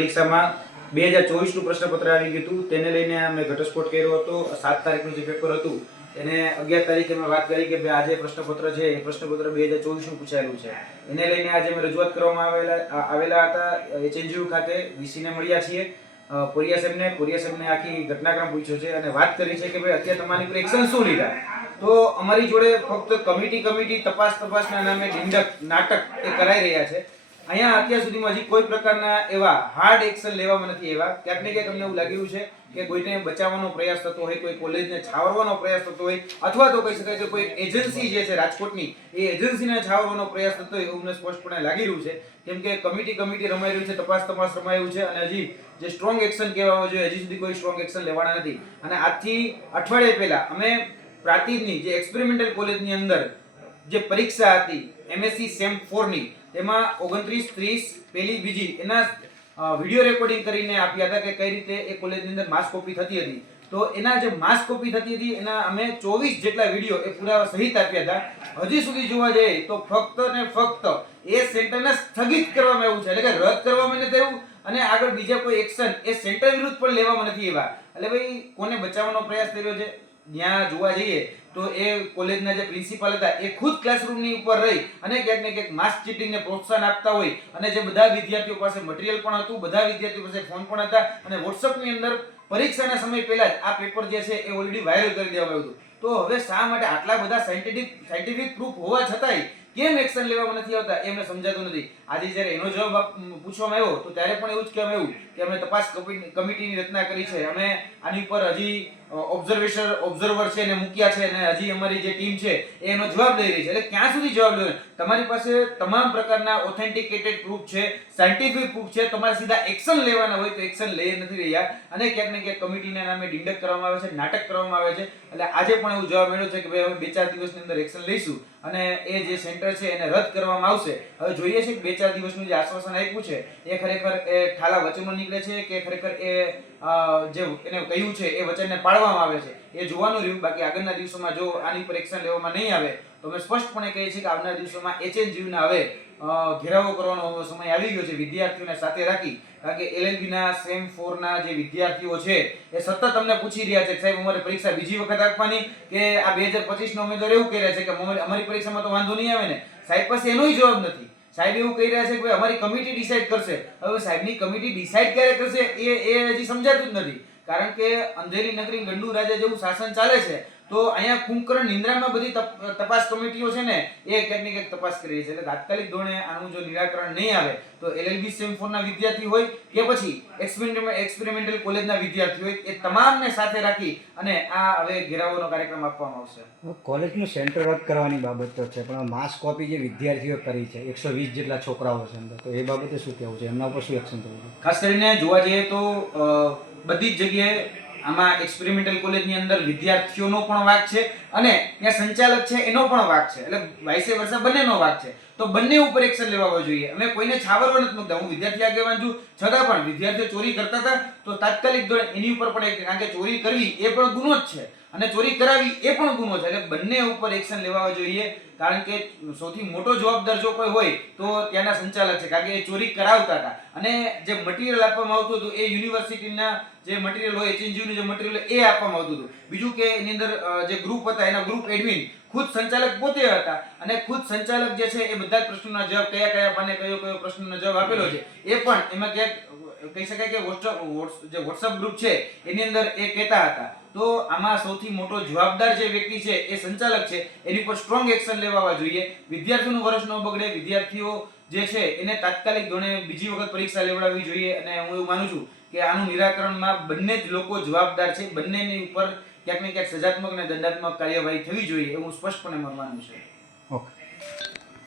પરીક્ષામાં 2024નું પ્રશ્નપત્ર આવી ગયું હતું, તેને લઈને અમે ઘટસ્ફોટ કર્યો હતો. 7 તારીખનું જે પેપર હતું એને 11 તારીખે મેં વાત કરી કે ભાઈ આ જે પ્રશ્નપત્ર છે એ પ્રશ્નપત્ર 2024નું પૂછાયેલું છે. એને લઈને આજે અમે રજૂઆત કરવામાં આવેલા હતા એચએનજીયુ ખાતે. વીસીને મળ્યા છીએ, પોરિયા સાહેબને આખી ઘટનાક્રમ પૂછ્યો છે અને વાત કરી છે કે ભાઈ અત્યારે તમારી પર એક્શન શું લીધા. તો અમારી જોડે ફક્ત કમિટી તપાસના નામે ઢીંડક નાટક એ કરાઈ રહ્યા છે. અહીંયા અત્યાર સુધીમાં હજી કોઈ પ્રકારના એવા હાર્ડ એક્શન લેવામાં નથી આવ્યા. ક્યાંક ને ક્યાંક અમને એવું લાગ્યું છે કે કોઈને બચાવવાનો પ્રયાસ થતો હોય, કોઈ કોલેજને છાવરવાનો પ્રયાસ થતો હોય, અથવા તો કહી શકાય કે કોઈ એજન્સી જે છે રાજકોટની એ એજન્સીને છાવરવાનો પ્રયાસ થતો હોય એવું અમને સ્પષ્ટપણે લાગી રહ્યું છે. કેમ કે કમિટી રમાઈ રહ્યું છે, તપાસ રમાયું છે અને હજી જે સ્ટ્રોંગ એક્શન કહેવા જોઈએ હજી સુધી કોઈ સ્ટ્રોંગ એક્શન લેવાના નથી. અને આજથી અઠવાડિયા પહેલા અમે પ્રાતિજની જે એક્સપેરિમેન્ટલ કોલેજની અંદર જે પરીક્ષા હતી એમએસસી સેમ 4 ની, એમાં 29, 30, પહેલી બીજી એના વિડિયો રેકોર્ડિંગ કરીને આપ્યા હતા કે કઈ રીતે એ કોલેજની અંદર માસ કોપી થતી હતી. તો એના જે માસ કોપી થતી હતી એના અમે 24 જેટલા વિડિયો એ પુરાવા સહિત આપ્યા હતા. હજી સુધી જોવા જઈએ તો ફક્ત ને ફક્ત એ સેન્ટરને સ્થગિત કરવામાં આવ્યું છે, એટલે કે રદ કરવામાં નથી આવ્યું અને આગળ બીજા કોઈ એક્શન એ સેન્ટર વિરુદ્ધ પણ લેવામાં નથી આવ્યા. એટલે ભાઈ કોને બચાવવાનો પ્રયાસ કર્યો છે? ત્યાં જોવા જઈએ તો એ કોલેજના જે પ્રિન્સિપાલ હતા એ ખુદ ક્લાસરૂમની ઉપર રહી અને ક્યાંક ને ક્યાંક માસ ચીટિંગને પ્રોત્સાહન આપતા હોય અને જે બધા વિદ્યાર્થીઓ પાસે મટીરીયલ પણ હતું, બધા વિદ્યાર્થીઓ પાસે ફોન પણ હતા અને વોટ્સઅપની અંદર પરીક્ષાના સમય પહેલા જ આ પેપર જે છે એ ઓલરેડી વાયરલ કરી દેવામાં આવ્યું હતું. તો હવે શા માટે આટલા બધા સાયન્ટિફિક પ્રૂફ હોવા છતાંય કેમ એક્શન લેવામાં નથી આવતા એ અમને સમજાતું નથી. આજે જ્યારે એનો જવાબ પૂછવામાં આવ્યો તો ત્યારે પણ એવું જ કહેવામાં આવ્યું કે અમે તપાસ કમિટીની રચના કરી છે, અમે આની ઉપર હજી ઓબ્ઝર્વર છે એને મૂક્યા છે અને હજી અમારી જે ટીમ છે એનો જવાબ લઈ રહી છે. એટલે ક્યાં સુધી જવાબ લેવાનો? તમારી પાસે તમામ પ્રકારના ઓથેન્ટિકેટેડ પ્રૂફ છે, સાયન્ટિફિક પ્રૂફ છે, તમારે સીધા એક્શન લેવાના હોય તો એક્શન લઈ નથી રહ્યા અને ક્યાંક ને ક્યાંક કમિટીના નામે ઢીંડક કરવામાં આવે છે, નાટક કરવામાં આવે છે. એટલે આજે પણ એવું જવાબ મળ્યો છે કે ભાઈ અમે 2-4 દિવસની અંદર એક્શન લઈશું અને એ જે સેન્ટર છે એને રદ કરવામાં આવશે. હવે જોઈએ છે કે 2-4 દિવસનું જે આશ્વાસન આપ્યું છે એ ખરેખર એ ઠાલા વચનો નીકળે છે કે ખરેખર એ જે એને કહ્યું છે એ વચનને પાળવામાં આવે છે એ જોવાનું રહ્યું. બાકી આગળના દિવસોમાં જો આની પર એક્શન લેવામાં નહીં આવે તો અમે સ્પષ્ટપણે કહીએ છીએ કે આવનારા દિવસોમાં એચએનજીયુના હવે ઘેરાવો કરવાનો સમય આવી ગયો છે વિદ્યાર્થીઓને સાથે રાખી. કારણ કે એલએલબી ના સેમ 4 ના જે વિદ્યાર્થીઓ છે એ સતત અમને પૂછી રહ્યા છે કે સાહેબ અમારે પરીક્ષા બીજી વખત આપવાની કે આ 2025 નો ઉમેદવાર એવું કહી રહ્યા છે કે અમારી પરીક્ષામાં તો વાંધો નહીં આવે ને. સાહેબ પાસે એનોય જવાબ નથી. સાહેબ એવું કહી રહ્યા છે કે અમારી કમિટી ડિસાઈડ કરશે. હવે સાહેબની કમિટી ડિસાઈડ ક્યારે કરશે એ હજી સમજાતું જ નથી. કારણ કે અંધેરી નગરી ગંડુ રાજા જેવું શાસન ચાલે છે તો અહીંયા કુંભકર્ણ નિંદ્રામાં બધી તપાસ કમિટીઓ છે ને એ ક્યાંક ને ક્યાંક તપાસ કરી રહી છે. એટલે તાત્કાલિક ધોરણે આનું જો નિરાકરણ નહીં આવે તો એલએલબી સેમ 4 ના વિદ્યાર્થી હોય કે પછી એક્સપેરિમેન્ટલ કોલેજના વિદ્યાર્થી હોય એ તમામને સાથે રાખી અને આ હવે ઘેરાવોનો કાર્યક્રમ આપવામાં આવશે. કોલેજનું સેન્ટર રદ કરવાની બાબત તો છે, પણ માસ કોપી જે વિદ્યાર્થીઓ કરી છે 120 જેટલા છોકરાઓ છે અંદર, તો એ બાબતે શું કહેવું છે? એમના ઉપર શું એક્શન થવું છે? ખાસ કરીને જોવા જઈએ તો બધી જ જગ્યાએ આમાં એક્સપેરિમેન્ટલ કોલેજની અંદર વિદ્યાર્થીઓનો પણ વાંક છે અને ત્યાં સંચાલક છે એનો પણ વાંક છે. એટલે વાઇસે વર્ષા બંનેનો વાંક છે. તો બંને ઉપર એક્શન લેવા જોઈએ. અમે કોઈને છાવરવા નથી મૂકતા. હું વિદ્યાર્થી આગેવાન છું છતાં પણ વિદ્યાર્થીઓ ચોરી કરતા હતા તો તાત્કાલિક એની ઉપર પણ કારણ કે ચોરી કરવી એ પણ ગુનો જ છે અને ચોરી કરાવી એ પણ ગુનો છે. એટલે બંને ઉપર એક્શન લેવા જોઈએ. કારણ કે સૌથી મોટો જવાબદાર જો કોઈ હોય તો ત્યાંના સંચાલક છે. કારણ કે એ ચોરી કરાવતા હતા અને જે મટીરીયલ આપવામાં આવતું હતું એ યુનિવર્સિટીના જે મટીરીયલ હોય એચએનજીયુનું જે મટીરીયલ એ આપવામાં આવતું હતું. બીજું કે એની અંદર જે ગ્રુપ હતા એના ગ્રુપ એડમિન ખુદ સંચાલક પોતે હતા અને ખુદ સંચાલક જે છે એ બધા જ પ્રશ્નોના જવાબ કયા પાને કયો પ્રશ્નનો જવાબ આપેલો છે એ પણ એમાં ક્યાંક કહી શકાય કે જે વોટ્સઅપ ગ્રુપ છે એની અંદર એ કહેતા હતા. તો આમાં સૌથી મોટો જવાબદાર જે વ્યક્તિ છે એ સંચાલક છે, એની પર સ્ટ્રોંગ એક્શન લેવા જોઈએ. વિદ્યાર્થીઓનું વર્ષ ન બગડે, વિદ્યાર્થીઓ જે છે એને તાત્કાલિક ધોરણે બીજી વખત પરીક્ષા લેવડાવવી જોઈએ. અને હું એવું માનું છું કે આનું નિરાકરણમાં બંને જ લોકો જવાબદાર છે. બંનેની ઉપર ક્યાંક ને ક્યાંક સજાત્મક અને દંડાત્મક કાર્યવાહી થવી જોઈએ એવું સ્પષ્ટપણે માનવું છે.